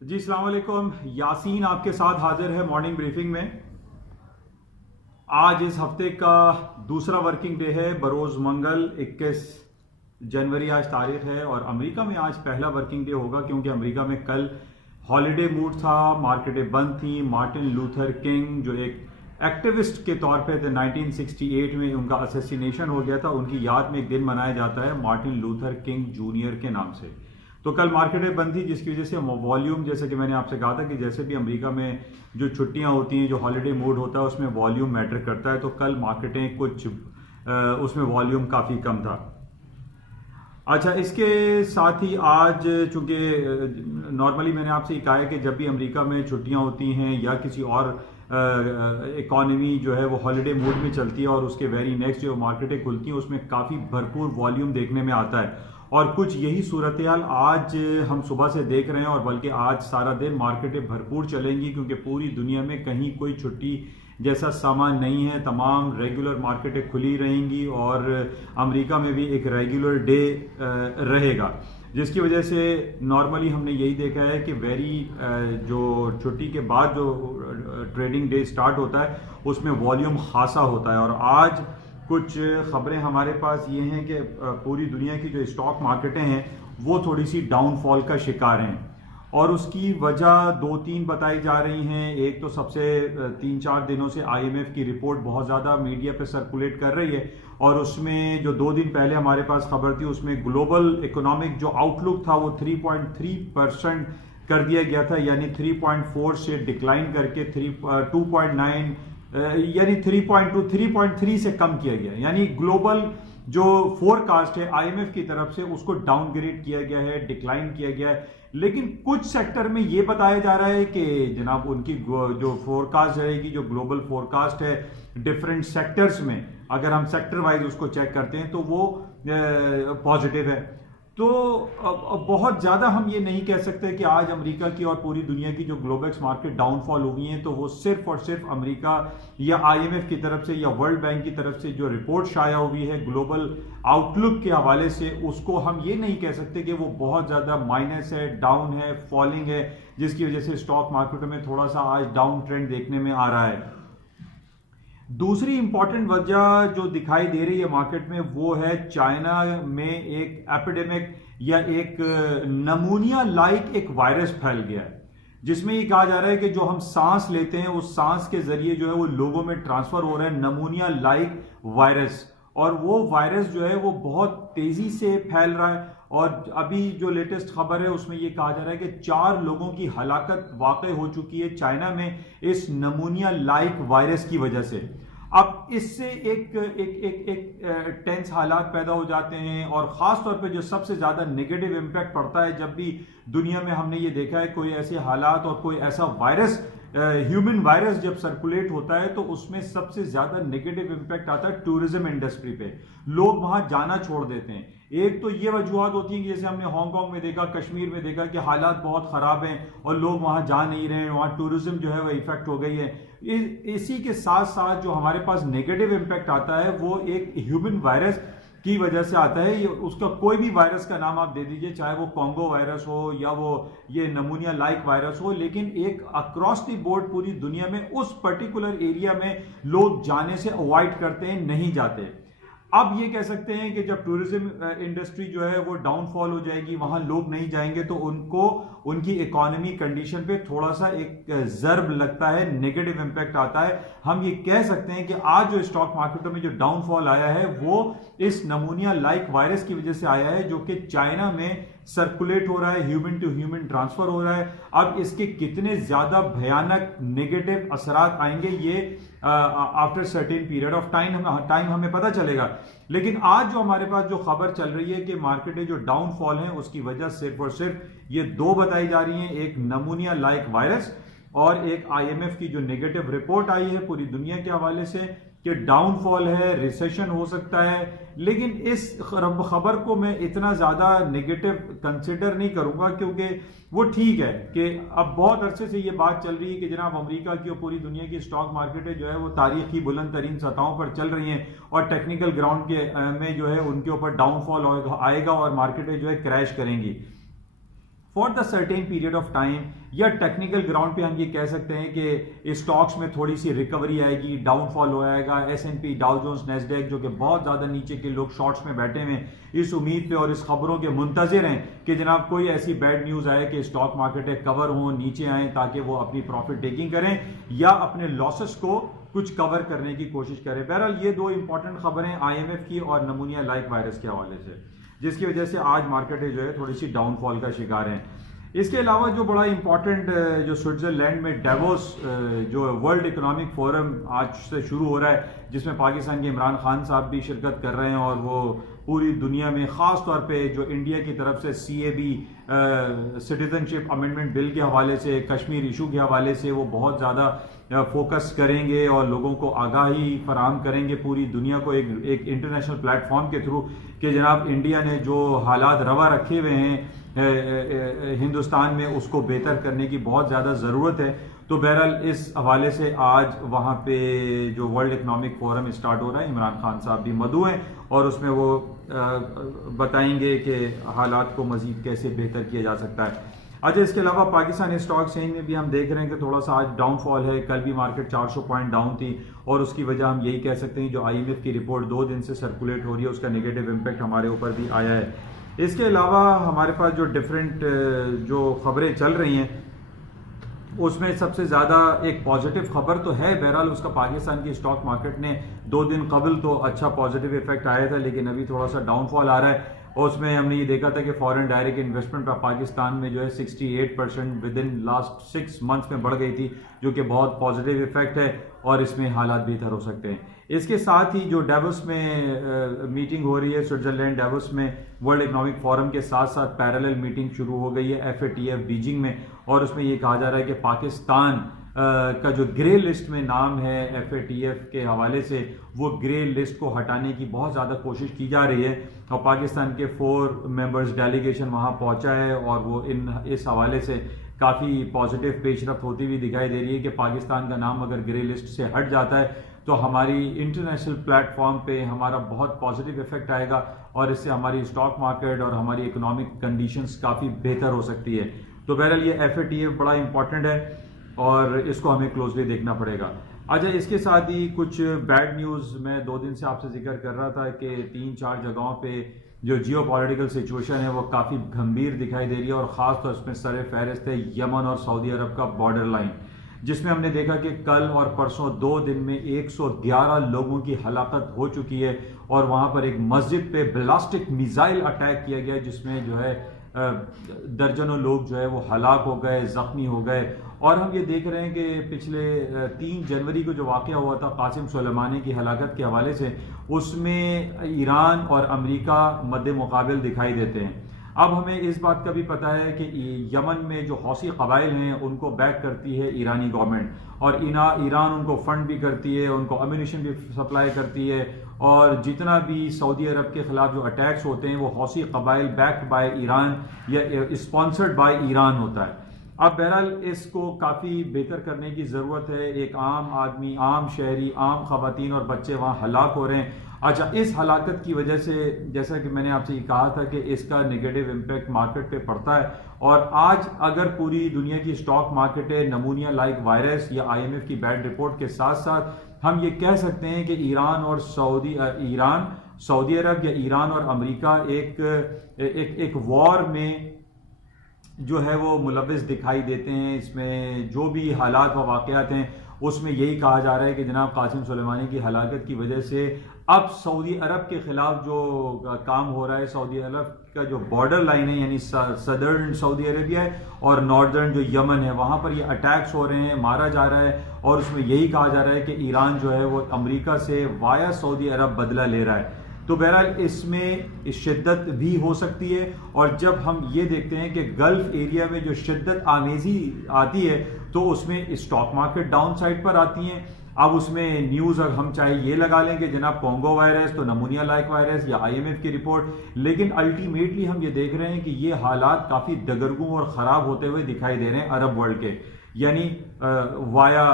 جی السلام علیکم. یاسین آپ کے ساتھ حاضر ہے مارننگ بریفنگ میں. آج اس ہفتے کا دوسرا ورکنگ ڈے ہے، بروز منگل 21 جنوری آج تاریخ ہے، اور امریکہ میں آج پہلا ورکنگ ڈے ہوگا کیونکہ امریکہ میں کل ہالیڈے موڈ تھا، مارکیٹیں بند تھیں. مارٹن لوتھر کنگ جو ایک ایکٹیوسٹ کے طور پہ 1968 میں ان کا اسیسینیشن ہو گیا تھا، ان کی یاد میں ایک دن منایا جاتا ہے مارٹن لوتھر کنگ جونیئر کے نام سے. تو کل مارکیٹیں بند تھی، جس کی وجہ سے والیوم، جیسے کہ میں نے آپ سے کہا تھا کہ جیسے بھی امریکہ میں جو چھٹیاں ہوتی ہیں، جو ہالیڈے موڈ ہوتا ہے، اس میں والیوم میٹر کرتا ہے. تو کل مارکیٹیں کچھ اس میں والیوم کافی کم تھا. اچھا، اس کے ساتھ ہی آج چونکہ نارملی میں نے آپ سے یہ کہا ہے کہ جب بھی امریکہ میں چھٹیاں ہوتی ہیں یا کسی اور اکانومی جو ہے وہ ہالیڈے موڈ میں چلتی ہے اور اس کے ویری نیکسٹ جو مارکیٹیں کھلتی ہیں اس میں کافی بھرپور والیوم دیکھنے میں آتا ہے. اور کچھ یہی صورتحال آج ہم صبح سے دیکھ رہے ہیں، اور بلکہ آج سارا دن مارکیٹیں بھرپور چلیں گی کیونکہ پوری دنیا میں کہیں کوئی چھٹی جیسا سامان نہیں ہے. تمام ریگولر مارکیٹیں کھلی رہیں گی اور امریکہ میں بھی ایک ریگولر ڈے رہے گا، جس کی وجہ سے نارملی ہم نے یہی دیکھا ہے کہ جو چھٹی کے بعد جو ٹریڈنگ ڈے سٹارٹ ہوتا ہے اس میں والیوم خاصا ہوتا ہے. اور آج کچھ خبریں ہمارے پاس یہ ہیں کہ پوری دنیا کی جو اسٹاک مارکیٹیں ہیں وہ تھوڑی سی ڈاؤن فال کا شکار ہیں، اور اس کی وجہ دو تین بتائی جا رہی ہیں. ایک تو سب سے 3-4 دنوں سے IMF کی رپورٹ بہت زیادہ میڈیا پہ سرکولیٹ کر رہی ہے، اور اس میں جو 2 دن پہلے ہمارے پاس خبر تھی اس میں گلوبل اکنامک جو آؤٹ لک تھا وہ 3.3% کر دیا گیا تھا، یعنی 3.4 سے ڈکلائن کر کے 2.9 یعنی 3.2 3.3 سے کم کیا گیا. یعنی گلوبل جو فور کاسٹ ہے IMF کی طرف سے اس کو ڈاؤن گریڈ کیا گیا ہے، ڈکلائن کیا گیا ہے. لیکن کچھ سیکٹر میں یہ بتایا جا رہا ہے کہ جناب ان کی جو فور کاسٹ رہے گی، جو گلوبل فور کاسٹ ہے ڈفرینٹ سیکٹرز میں، اگر ہم سیکٹر وائز اس کو چیک کرتے ہیں تو وہ پازیٹیو ہے. تو بہت زیادہ ہم یہ نہیں کہہ سکتے کہ آج امریکہ کی اور پوری دنیا کی جو گلوبل مارکیٹ ڈاؤن فال ہوئی ہیں تو وہ صرف اور صرف امریکہ یا IMF کی طرف سے یا ورلڈ بینک کی طرف سے جو رپورٹ شائع ہوئی ہے گلوبل آؤٹ لک کے حوالے سے، اس کو ہم یہ نہیں کہہ سکتے کہ وہ بہت زیادہ مائنس ہے، ڈاؤن ہے، فالنگ ہے، جس کی وجہ سے اسٹاک مارکیٹ میں تھوڑا سا آج ڈاؤن ٹرینڈ دیکھنے میں آ رہا ہے. دوسری امپورٹنٹ وجہ جو دکھائی دے رہی ہے مارکیٹ میں وہ ہے چائنا میں ایک ایپیڈیمک یا ایک نمونیا لائک ایک وائرس پھیل گیا ہے، جس میں یہ کہا جا رہا ہے کہ جو ہم سانس لیتے ہیں اس سانس کے ذریعے جو ہے وہ لوگوں میں ٹرانسفر ہو رہا ہے، نمونیا لائک وائرس. اور وہ وائرس جو ہے وہ بہت تیزی سے پھیل رہا ہے، اور ابھی جو لیٹسٹ خبر ہے اس میں یہ کہا جا رہا ہے کہ 4 لوگوں کی ہلاکت واقع ہو چکی ہے چائنا میں اس نمونیا لائک وائرس کی وجہ سے. اب اس سے ایک ٹینس حالات پیدا ہو جاتے ہیں، اور خاص طور پہ جو سب سے زیادہ نیگیٹو امپیکٹ پڑتا ہے جب بھی دنیا میں ہم نے یہ دیکھا ہے کوئی ایسے حالات اور کوئی ایسا وائرس ہیومن وائرس جب سرکولیٹ ہوتا ہے تو اس میں سب سے زیادہ نیگیٹو امپیکٹ آتا ہے ٹورزم انڈسٹری پہ. لوگ وہاں جانا چھوڑ دیتے ہیں. ایک تو یہ وجوہات ہوتی ہیں کہ جیسے ہم نے ہانگ کانگ میں دیکھا، کشمیر میں دیکھا کہ حالات بہت خراب ہیں اور لوگ وہاں جا نہیں رہے ہیں، وہاں ٹورزم جو ہے وہ افیکٹ ہو گئی ہے. اسی کے ساتھ ساتھ جو ہمارے پاس نیگیٹو امپیکٹ آتا ہے وہ ایک ہیومن وائرس کی وجہ سے آتا ہے. اس کا کوئی بھی وائرس کا نام آپ دے دیجئے، چاہے وہ کانگو وائرس ہو یا وہ یہ نمونیا لائک وائرس ہو، لیکن ایک اکراس دی بورڈ پوری دنیا میں اس پرٹیکولر ایریا میں لوگ جانے سے اوائڈ کرتے ہیں، نہیں جاتے. اب یہ کہہ سکتے ہیں کہ جب ٹورزم انڈسٹری جو ہے وہ ڈاؤن فال ہو جائے گی، وہاں لوگ نہیں جائیں گے، تو ان کی اکانومی کنڈیشن پہ تھوڑا سا ایک ضرب لگتا ہے، نیگیٹو امپیکٹ آتا ہے. ہم یہ کہہ سکتے ہیں کہ آج جو اسٹاک مارکیٹوں میں جو ڈاؤن فال آیا ہے وہ اس نمونیا لائک وائرس کی وجہ سے آیا ہے، جو کہ چائنا میں سرکولیٹ ہو رہا ہے، ہیومن ٹو ہیومن ٹرانسفر ہو رہا ہے. اب اس کے کتنے زیادہ بھیانک نیگیٹو اثرات آئیں گے یہ after certain period of time ہمیں پتہ چلے گا. لیکن آج جو ہمارے پاس جو خبر چل رہی ہے کہ مارکیٹیں جو ڈاؤن فال ہیں اس کی وجہ صرف اور صرف یہ 2 بتائی جا رہی ہیں، ایک نمونیا لائک وائرس اور ایک IMF کی جو نیگیٹو رپورٹ آئی ہے پوری دنیا کے حوالے سے کہ ڈاؤن فال ہے، ریسیشن ہو سکتا ہے. لیکن اس خبر کو میں اتنا زیادہ نیگیٹو کنسیڈر نہیں کروں گا، کیونکہ وہ ٹھیک ہے کہ اب بہت عرصے سے یہ بات چل رہی ہے کہ جناب امریکہ کی اور پوری دنیا کی اسٹاک مارکیٹیں جو ہے وہ تاریخی بلند ترین سطحوں پر چل رہی ہیں، اور ٹیکنیکل گراؤنڈ میں جو ہے ان کے اوپر ڈاؤن فال آئے گا اور مارکیٹیں جو ہے کریش کریں گی. For the certain period of time, یا ٹیکنیکل گراؤنڈ پہ ہم یہ کہہ سکتے ہیں کہ اسٹاکس میں تھوڑی سی ریکوری آئے گی، ڈاؤن فال ہو جائے گا. S&P، ڈاؤ جونز، نیسڈیک جو کہ بہت زیادہ نیچے کے لوگ شارٹس میں بیٹھے ہوئے اس امید پہ اور اس خبروں کے منتظر ہیں کہ جناب کوئی ایسی بیڈ نیوز آئے کہ اسٹاک مارکیٹیں کور ہوں، نیچے آئیں تاکہ وہ اپنی پروفٹ ٹیکنگ کریں یا اپنے لاسز کو کچھ کور کرنے کی کوشش کریں. بہرحال یہ دو امپورٹنٹ خبریں IMF کی اور نمونیا لائک وائرس کے حوالے سے، جس کی وجہ سے آج مارکیٹیں جو ہے تھوڑی سی ڈاؤن فال کا شکار ہیں. اس کے علاوہ جو بڑا امپورٹنٹ جو سوئٹزرلینڈ میں ڈیووس جو ورلڈ اکنامک فورم آج سے شروع ہو رہا ہے، جس میں پاکستان کے عمران خان صاحب بھی شرکت کر رہے ہیں اور وہ پوری دنیا میں خاص طور پہ جو انڈیا کی طرف سے CAB سٹیزن شپ امینڈمنٹ بل کے حوالے سے، کشمیر ایشو کے حوالے سے وہ بہت زیادہ فوکس کریں گے اور لوگوں کو آگاہی فراہم کریں گے پوری دنیا کو ایک انٹرنیشنل پلیٹ فارم کے تھرو کہ جناب انڈیا نے جو حالات روا رکھے ہوئے ہیں ہندوستان میں اس کو بہتر کرنے کی بہت زیادہ ضرورت ہے. تو بہرحال اس حوالے سے آج وہاں پہ جو ورلڈ اکنامک فورم اسٹارٹ ہو رہا ہے، عمران خان صاحب بھی مدعو ہیں اور اس میں وہ بتائیں گے کہ حالات کو مزید کیسے بہتر کیا جا سکتا ہے. اچھا، اس کے علاوہ پاکستان اسٹاک ایکسچینج میں بھی ہم دیکھ رہے ہیں کہ تھوڑا سا آج ڈاؤن فال ہے. کل بھی مارکیٹ 400 پوائنٹ ڈاؤن تھی اور اس کی وجہ ہم یہی کہہ سکتے ہیں جو IMF کی رپورٹ 2 دن سے سرکولیٹ ہو رہی ہے اس کا نیگیٹو امپیکٹ ہمارے اوپر بھی آیا ہے. اس کے علاوہ ہمارے پاس جو ڈفرینٹ جو خبریں چل رہی ہیں اس میں سب سے زیادہ ایک پازیٹیو خبر تو ہے، بہرحال اس کا پاکستان کی اسٹاک مارکیٹ نے 2 دن قبل تو اچھا پازیٹیو افیکٹ آیا تھا، لیکن ابھی تھوڑا سا ڈاؤن فال آ رہا ہے. اور اس میں ہم نے یہ دیکھا تھا کہ فورن ڈائریکٹ انویسٹمنٹ پاکستان میں جو ہے 68% ود ان لاسٹ 6 منتھس میں بڑھ گئی تھی، جو کہ بہت پازیٹیو افیکٹ ہے اور اس میں حالات بہتر ہو سکتے ہیں. اس کے ساتھ ہی جو ڈیوس میں میٹنگ ہو رہی ہے سوئٹزرلینڈ ڈیوس میں ورلڈ اکنامک فورم کے ساتھ ساتھ پیرالل میٹنگ شروع ہو گئی ہے FATF بیجنگ میں، اور اس میں یہ کہا جا رہا ہے کہ پاکستان کا جو گرے لسٹ میں نام ہے FATF کے حوالے سے، وہ گرے لسٹ کو ہٹانے کی بہت زیادہ کوشش کی جا رہی ہے اور پاکستان کے 4 ممبرز ڈیلیگیشن وہاں پہنچا ہے اور وہ اس حوالے سے کافی پازیٹیو پیش رفت ہوتی ہوئی دکھائی دے رہی ہے کہ پاکستان کا نام اگر گرے لسٹ سے ہٹ جاتا ہے تو ہماری انٹرنیشنل پلیٹ فارم پہ ہمارا بہت پازیٹیو افیکٹ آئے گا اور اس سے ہماری اسٹاک مارکیٹ اور ہماری اکنامک کنڈیشنز کافی بہتر ہو سکتی ہے. تو بہرحال یہ FATF بڑا امپورٹنٹ ہے اور اس کو ہمیں کلوزلی دیکھنا پڑے گا. اچھا، اس کے ساتھ ہی کچھ بیڈ نیوز میں 2 دن سے آپ سے ذکر کر رہا تھا کہ 3-4 جگہوں پہ جو جیو پولیٹیکل سچویشن ہے وہ کافی گھمبیر دکھائی دے رہی ہے اور خاص طور اس میں سر فہرست ہے یمن اور سعودی عرب کا بارڈر لائن، جس میں ہم نے دیکھا کہ کل اور پرسوں 2 دن میں 111 لوگوں کی ہلاکت ہو چکی ہے اور وہاں پر ایک مسجد پہ بلاسٹک میزائل اٹیک کیا گیا جس میں جو ہے درجنوں لوگ جو ہے وہ ہلاک ہو گئے، زخمی ہو گئے. اور ہم یہ دیکھ رہے ہیں کہ پچھلے 3 جنوری کو جو واقعہ ہوا تھا قاسم سلیمانی کی ہلاکت کے حوالے سے، اس میں ایران اور امریکہ مد مقابل دکھائی دیتے ہیں. اب ہمیں اس بات کا بھی پتہ ہے کہ یمن میں جو حوثی قبائل ہیں ان کو بیک کرتی ہے ایرانی گورنمنٹ اور ایران ان کو فنڈ بھی کرتی ہے، ان کو امونیشن بھی سپلائی کرتی ہے اور جتنا بھی سعودی عرب کے خلاف جو اٹیکس ہوتے ہیں وہ حوثی قبائل بیکڈ بائی ایران یا اسپانسرڈ بائی ایران ہوتا ہے. اب بہرحال اس کو کافی بہتر کرنے کی ضرورت ہے. ایک عام آدمی، عام شہری، عام خواتین اور بچے وہاں ہلاک ہو رہے ہیں. اچھا، اس ہلاکت کی وجہ سے جیسا کہ میں نے آپ سے یہ کہا تھا کہ اس کا نیگیٹو امپیکٹ مارکیٹ پہ پڑتا ہے اور آج اگر پوری دنیا کی اسٹاک مارکیٹیں نمونیا لائک وائرس یا IMF کی بیڈ رپورٹ کے ساتھ ساتھ ہم یہ کہہ سکتے ہیں کہ ایران اور سعودی عرب یا ایران اور امریکہ ایک وار میں جو ہے وہ ملوث دکھائی دیتے ہیں. اس میں جو بھی حالات و واقعات ہیں اس میں یہی کہا جا رہا ہے کہ جناب قاسم سلیمانی کی ہلاکت کی وجہ سے اب سعودی عرب کے خلاف جو کام ہو رہا ہے، سعودی عرب کا جو بارڈر لائن ہے یعنی صدرن سعودی عربیہ ہے اور ناردرن جو یمن ہے، وہاں پر یہ اٹیکس ہو رہے ہیں، مارا جا رہا ہے اور اس میں یہی کہا جا رہا ہے کہ ایران جو ہے وہ امریکہ سے وایا سعودی عرب بدلہ لے رہا ہے. تو بہرحال اس میں شدت بھی ہو سکتی ہے اور جب ہم یہ دیکھتے ہیں کہ گلف ایریا میں جو شدت آمیزی آتی ہے تو اس میں اسٹاک مارکیٹ ڈاؤن سائڈ پر آتی ہیں. اب اس میں نیوز اگر ہم چاہے یہ لگا لیں کہ جناب کونگو وائرس تو نمونیا لائک وائرس یا IMF کی رپورٹ، لیکن الٹیمیٹلی ہم یہ دیکھ رہے ہیں کہ یہ حالات کافی دگرگوں اور خراب ہوتے ہوئے دکھائی دے رہے ہیں عرب ورلڈ کے، یعنی وایا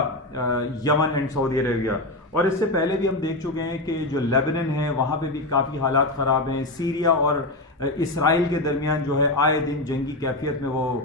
یمن اینڈ سعودی عربیہ. اور اس سے پہلے بھی ہم دیکھ چکے ہیں کہ جو لیبنن ہے وہاں پہ بھی کافی حالات خراب ہیں. سیریا اور اسرائیل کے درمیان جو ہے آئے دن جنگی کیفیت میں وہ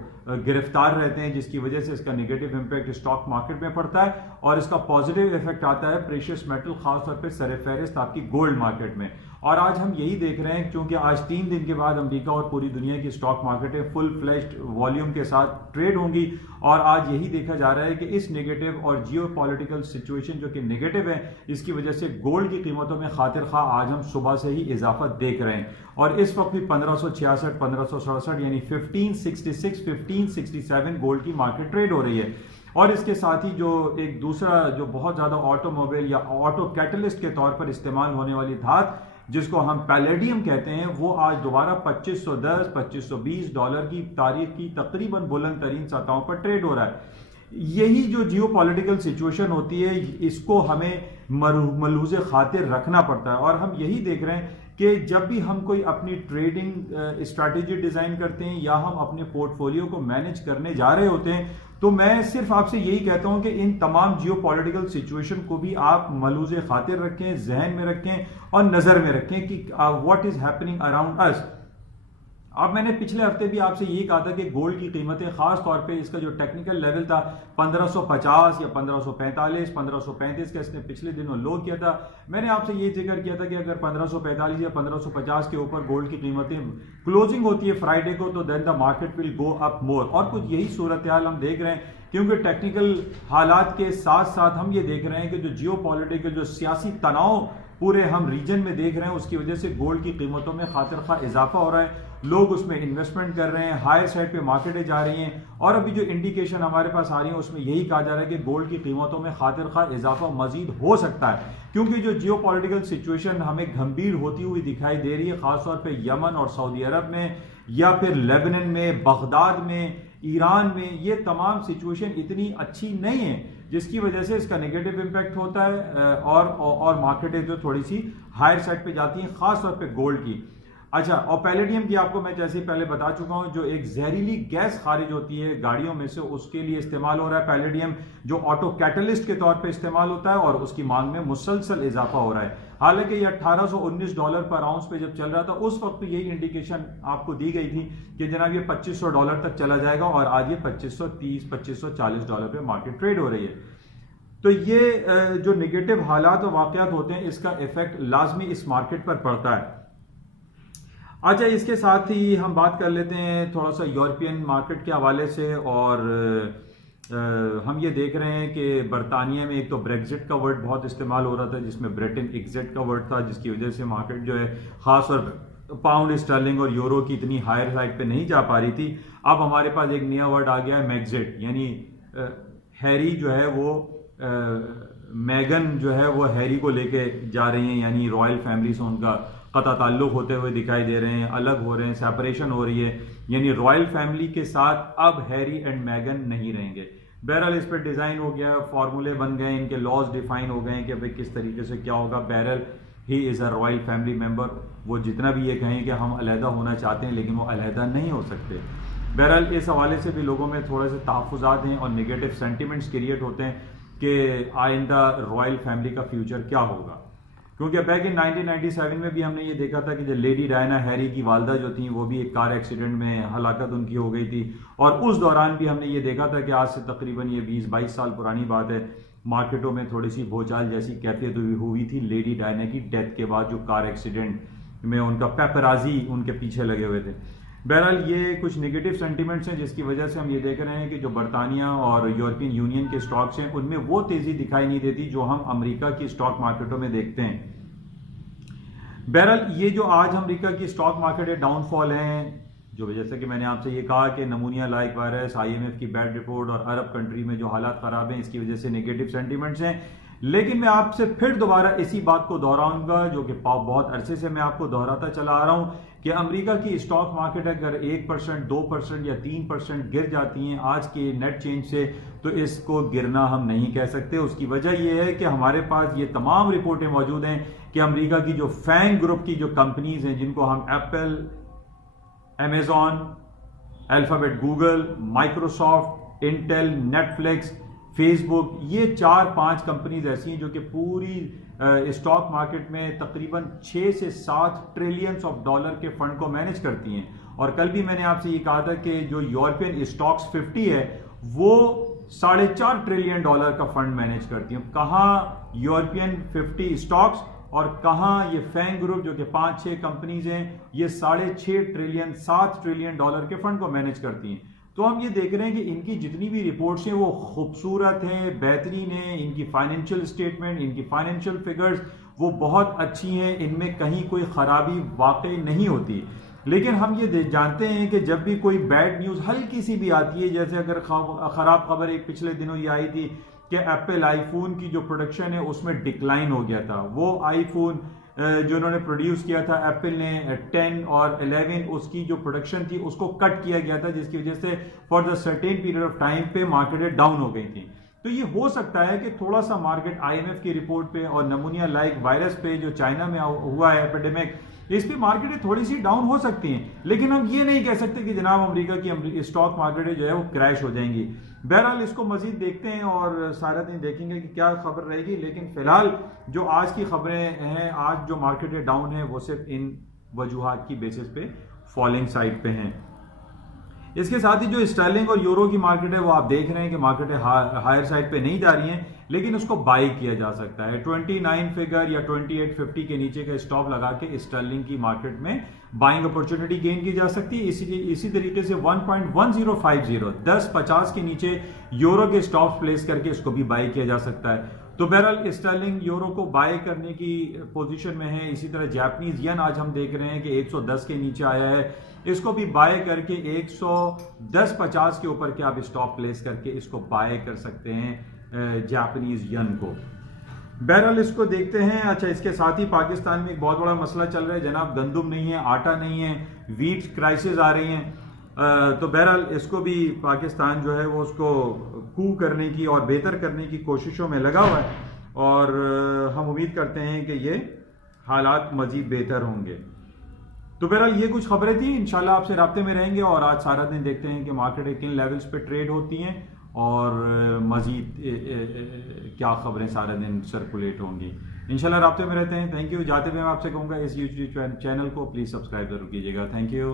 گرفتار رہتے ہیں، جس کی وجہ سے اس کا نگیٹو امپیکٹ اسٹاک مارکیٹ میں پڑتا ہے، اور اس کا پازیٹیو ایفیکٹ آتا ہے پریشیس میٹل، خاص طور پہ سر فہرست آپ کی گولڈ مارکیٹ میں۔ اور آج ہم یہی دیکھ رہے ہیں، کیونکہ آج 3 دن کے بعد امریکہ اور پوری دنیا کی اسٹاک مارکیٹیں فل فلیشڈ والیوم کے ساتھ ٹریڈ ہوں گی، اور آج یہی دیکھا جا رہا ہے کہ اس نگیٹو اور جیو پولیٹیکل سچویشن جو کہ نگیٹو ہے، اس کی وجہ سے گولڈ کی قیمتوں میں خاطر خواہ آج ہم صبح سے ہی اضافہ دیکھ رہے ہیں، اور اس وقت بھی 1566 1567 یعنی 1566 1567 گولڈ کی مارکیٹ ٹریڈ ہو رہی ہے۔ اور اس کے ساتھ ہی جو ایک دوسرا جو بہت زیادہ آٹو موبائل یا آٹو کیٹلسٹ کے طور پر استعمال ہونے والی دھات جس کو ہم پیلیڈیم کہتے ہیں، وہ آج دوبارہ $2510 $2520 کی تاریخ کی تقریباً بلند ترین سطحوں پر ٹریڈ ہو رہا ہے۔ یہی جو جیو پولیٹیکل سچویشن ہوتی ہے، اس کو ہمیں ملحوظ خاطر رکھنا پڑتا ہے، اور ہم یہی دیکھ رہے ہیں کہ جب بھی ہم کوئی اپنی ٹریڈنگ اسٹریٹجی ڈیزائن کرتے ہیں یا ہم اپنے پورٹ فولیو کو مینج کرنے جا رہے ہوتے ہیں، تو میں صرف آپ سے یہی کہتا ہوں کہ ان تمام جیو پولیٹیکل سچویشن کو بھی آپ ملحوظ خاطر رکھیں، ذہن میں رکھیں اور نظر میں رکھیں کہ واٹ از ہیپننگ اراؤنڈ اس۔ اب میں نے پچھلے ہفتے بھی آپ سے یہی کہا تھا کہ گولڈ کی قیمتیں خاص طور پہ اس کا جو ٹیکنیکل لیول تھا 1550 یا 1545 1535 کا اس نے پچھلے دنوں لو کیا تھا۔ میں نے آپ سے یہ ذکر کیا تھا کہ اگر 1545 یا 1550 کے اوپر گولڈ کی قیمتیں کلوزنگ ہوتی ہے فرائیڈے کو، تو دین دا مارکیٹ ول گو اپ مور، اور کچھ یہی صورتحال ہم دیکھ رہے ہیں، کیونکہ ٹیکنیکل حالات کے ساتھ ساتھ ہم یہ دیکھ رہے ہیں کہ جو جیو پولیٹیکل جو سیاسی تناؤ پورے ہم ریجن میں دیکھ رہے ہیں، اس کی وجہ سے گولڈ کی قیمتوں میں خاطر خواہ اضافہ ہو رہا ہے، لوگ اس میں انویسٹمنٹ کر رہے ہیں، ہائر سائڈ پہ مارکیٹیں جا رہی ہیں، اور ابھی جو انڈیکیشن ہمارے پاس آ رہی ہیں اس میں یہی کہا جا رہا ہے کہ گولڈ کی قیمتوں میں خاطر خواہ اضافہ مزید ہو سکتا ہے، کیونکہ جو جیو پولیٹیکل سچویشن ہمیں گھمبیر ہوتی ہوئی دکھائی دے رہی ہے، خاص طور پہ یمن اور سعودی عرب میں، یا پھر لیبنن میں، بغداد میں، ایران میں، یہ تمام سچویشن اتنی اچھی نہیں ہے، جس کی وجہ سے اس کا نگیٹو امپیکٹ ہوتا ہے، اور مارکیٹیں جو تھوڑی سی ہائر سائڈ پہ جاتی ہیں، خاص طور پہ گولڈ کی۔ اچھا، اور پیلیڈیم کی آپ کو میں جیسے پہلے بتا چکا ہوں، جو ایک زہریلی گیس خارج ہوتی ہے گاڑیوں میں سے، اس کے لیے استعمال ہو رہا ہے پیلیڈیم، جو آٹو کیٹلسٹ کے طور پہ استعمال ہوتا ہے، اور اس کی مانگ میں مسلسل اضافہ ہو رہا ہے۔ حالانکہ یہ $1819 پر آؤنس پہ جب چل رہا تھا، اس وقت یہی انڈیکیشن آپ کو دی گئی تھی کہ جناب یہ $2500 تک چلا جائے گا، اور آج یہ $2530 $2540 پہ مارکیٹ ٹریڈ ہو رہی ہے۔ تو یہ جو نگیٹو حالات و واقعات ہوتے ہیں، اس کا ایفیکٹ لازمی اس مارکیٹ پر پڑتا ہے۔ اچھا، اس کے ساتھ ہی ہم بات کر لیتے ہیں تھوڑا سا یورپین مارکیٹ کے حوالے سے، اور ہم یہ دیکھ رہے ہیں کہ برطانیہ میں ایک تو بریگزٹ کا ورڈ بہت استعمال ہو رہا تھا، جس میں برٹن ایگزٹ کا ورڈ تھا، جس کی وجہ سے مارکیٹ جو ہے خاص طور پاؤنڈ اسٹرلنگ اور یورو کی اتنی ہائر سائڈ پہ نہیں جا پا رہی تھی۔ اب ہمارے پاس ایک نیا ورڈ آ گیا ہے میگزٹ، یعنی ہیری جو ہے وہ میگن جو ہے وہ ہیری کو لے کے جا رہی ہیں، یعنی رائل فیملی سے ان کا قطع تعلق ہوتے ہوئے دکھائی دے رہے ہیں، الگ ہو رہے ہیں، سیپریشن ہو رہی ہے، یعنی رائل فیملی کے ساتھ اب ہیری اینڈ میگن نہیں رہیں گے۔ بہرحال اس پہ ڈیزائن ہو گیا، فارمولے بن گئے، ان کے لاز ڈیفائن ہو گئے کہ بھائی کس طریقے سے کیا ہوگا۔ بہرحال ہی از اے رائل فیملی ممبر، وہ جتنا بھی یہ کہیں کہ ہم علیحدہ ہونا چاہتے ہیں لیکن وہ علیحدہ نہیں ہو سکتے۔ بہرحال اس حوالے سے بھی لوگوں میں تھوڑے سے تحفظات ہیں اور نگیٹو سینٹیمنٹس کریٹ ہوتے ہیں کہ آئندہ رائل فیملی کا فیوچر کیا ہوگا، کیونکہ بیک ان 1997 میں بھی ہم نے یہ دیکھا تھا کہ جو لیڈی ڈائنا ہیری کی والدہ جو تھیں، وہ بھی ایک کار ایکسیڈنٹ میں ہلاکت ان کی ہو گئی تھی، اور اس دوران بھی ہم نے یہ دیکھا تھا کہ آج سے تقریباً یہ 20-22 سال پرانی بات ہے، مارکیٹوں میں تھوڑی سی بھوچال جیسی کیفیت ہوئی تھی لیڈی ڈائنا کی ڈیتھ کے بعد، جو کار ایکسیڈنٹ میں ان کا پیپرازی ان کے پیچھے لگے ہوئے تھے۔ بہرحال یہ کچھ نگیٹو سینٹیمنٹس ہیں، جس کی وجہ سے ہم یہ دیکھ رہے ہیں کہ جو برطانیہ اور یورپین یونین کے سٹاکس ہیں، ان میں وہ تیزی دکھائی نہیں دیتی جو ہم امریکہ کی سٹاک مارکیٹوں میں دیکھتے ہیں۔ بہرحال یہ جو آج امریکہ کی سٹاک مارکیٹ ڈاؤن فال ہیں، جو جیسے کہ میں نے آپ سے یہ کہا کہ نمونیا لائک وائرس، IMF کی بیڈ رپورٹ اور عرب کنٹری میں جو حالات خراب ہیں، اس کی وجہ سے نگیٹو سینٹیمنٹس ہیں۔ لیکن میں آپ سے پھر دوبارہ اسی بات کو دہراؤں گا جو کہ بہت عرصے سے میں آپ کو دہراتا چلا آ رہا ہوں کہ امریکہ کی سٹاک مارکیٹ اگر 1%، 2% یا 3% گر جاتی ہیں آج کے نیٹ چینج سے، تو اس کو گرنا ہم نہیں کہہ سکتے۔ اس کی وجہ یہ ہے کہ ہمارے پاس یہ تمام رپورٹیں موجود ہیں کہ امریکہ کی جو فینگ گروپ کی جو کمپنیز ہیں، جن کو ہم Apple, Amazon, Alphabet, Google, Microsoft, Intel, Netflix, Facebook, یہ 4-5 کمپنیز ایسی ہیں جو کہ پوری اسٹاک مارکیٹ میں تقریباً 6 سے 7 ٹریلینز آف ڈالر کے فنڈ کو مینیج کرتی ہیں. اور کل بھی میں نے آپ سے یہ کہا تھا کہ جو یورپین اسٹاکس 50 ہے وہ $4.5 ٹریلین کا فنڈ مینیج کرتی ہیں. کہاں یورپین 50 اسٹاکس اور کہاں یہ فینگ گروپ جو کہ 5-6 کمپنیز ہیں یہ $6.5 ٹریلین 7 ٹریلین ڈالر کے فنڈ کو مینیج کرتی ہیں. تو ہم یہ دیکھ رہے ہیں کہ ان کی جتنی بھی رپورٹس ہیں وہ خوبصورت ہیں، بہترین ہیں، ان کی فائنینشیل اسٹیٹمنٹ، ان کی فائنینشیل فگرز وہ بہت اچھی ہیں، ان میں کہیں کوئی خرابی واقع نہیں ہوتی. لیکن ہم یہ جانتے ہیں کہ جب بھی کوئی بیڈ نیوز ہلکی سی بھی آتی ہے، جیسے اگر خراب خبر ایک پچھلے دنوں یہ آئی تھی کہ ایپل آئی فون کی جو پروڈکشن ہے اس میں ڈکلائن ہو گیا تھا. وہ آئی فون جو انہوں نے پروڈیوس کیا تھا ایپل نے 10 اور 11 اس کی جو پروڈکشن تھی اس کو کٹ کیا گیا تھا، جس کی وجہ سے for the certain period of time پہ مارکیٹ ڈاؤن ہو گئی تھی. تو یہ ہو سکتا ہے کہ تھوڑا سا مارکیٹ IMF کی رپورٹ پہ اور نمونیا لائک وائرس پہ جو چائنا میں ہوا ہے ایپیڈیمک، اس پہ مارکیٹیں تھوڑی سی ڈاؤن ہو سکتی ہیں. لیکن ہم یہ نہیں کہہ سکتے کہ جناب امریکہ کی اسٹاک مارکیٹیں جو ہے وہ کریش ہو جائیں گی. بہرحال اس کو مزید دیکھتے ہیں اور سارا دن دیکھیں گے کہ کیا خبر رہے گی. لیکن فی الحال جو آج کی خبریں ہیں، آج جو مارکیٹیں ڈاؤن ہیں وہ صرف ان وجوہات کی بیسس پہ فالنگ سائڈ پہ ہیں. اس کے ساتھ ہی جو اسٹرلنگ اور یورو کی مارکیٹ ہے وہ آپ دیکھ رہے ہیں کہ مارکیٹیں ہائر سائڈ پہ نہیں جا رہی ہیں، لیکن اس کو بائی کیا جا سکتا ہے. 29 فگر یا 2850 کے نیچے کا اسٹاپ لگا کے اسٹرلنگ کی مارکیٹ میں بائنگ اپرچونٹی گین کی جا سکتی ہے. اسی طریقے سے 1.1050 10.50 کے نیچے یورو کے اسٹاپ پلیس کر کے اس کو بھی بائی کیا جا سکتا ہے. تو بہرحال اسٹرلنگ یورو کو بائی کرنے کی پوزیشن میں ہے. اسی طرح جاپنیز ین آج ہم دیکھ رہے ہیں کہ 110 کے نیچے آیا ہے، اس کو بھی بائی کر کے 110.50 کے اوپر کے آپ اسٹاپ پلیس کر کے اس کو بائی کر سکتے ہیں جاپنیز ین کو. بہرحال اس کو دیکھتے ہیں. اچھا، اس کے ساتھ ہی پاکستان میں ایک بہت بڑا مسئلہ چل رہا ہے جناب، گندم نہیں ہے، آٹا نہیں ہے، ویٹ کرائسس آ رہی ہیں. تو بہرحال اس کو بھی پاکستان جو ہے وہ اس کو کو کرنے کی اور بہتر کرنے کی کوششوں میں لگا ہوا ہے، اور ہم امید کرتے ہیں کہ یہ حالات مزید بہتر ہوں گے. تو بہرحال یہ کچھ خبریں تھیں. انشاءاللہ آپ سے رابطے میں رہیں گے اور آج سارا دن دیکھتے ہیں کہ مارکیٹیں کن لیولز پہ ٹریڈ ہوتی ہیں اور مزید کیا خبریں سارا دن سرکولیٹ ہوں گی. انشاءاللہ رابطے میں رہتے ہیں. Thank you. جاتے ہوئے میں آپ سے کہوں گا اس یوٹیوب چینل کو پلیز سبسکرائب ضرور کیجیے گا. Thank you.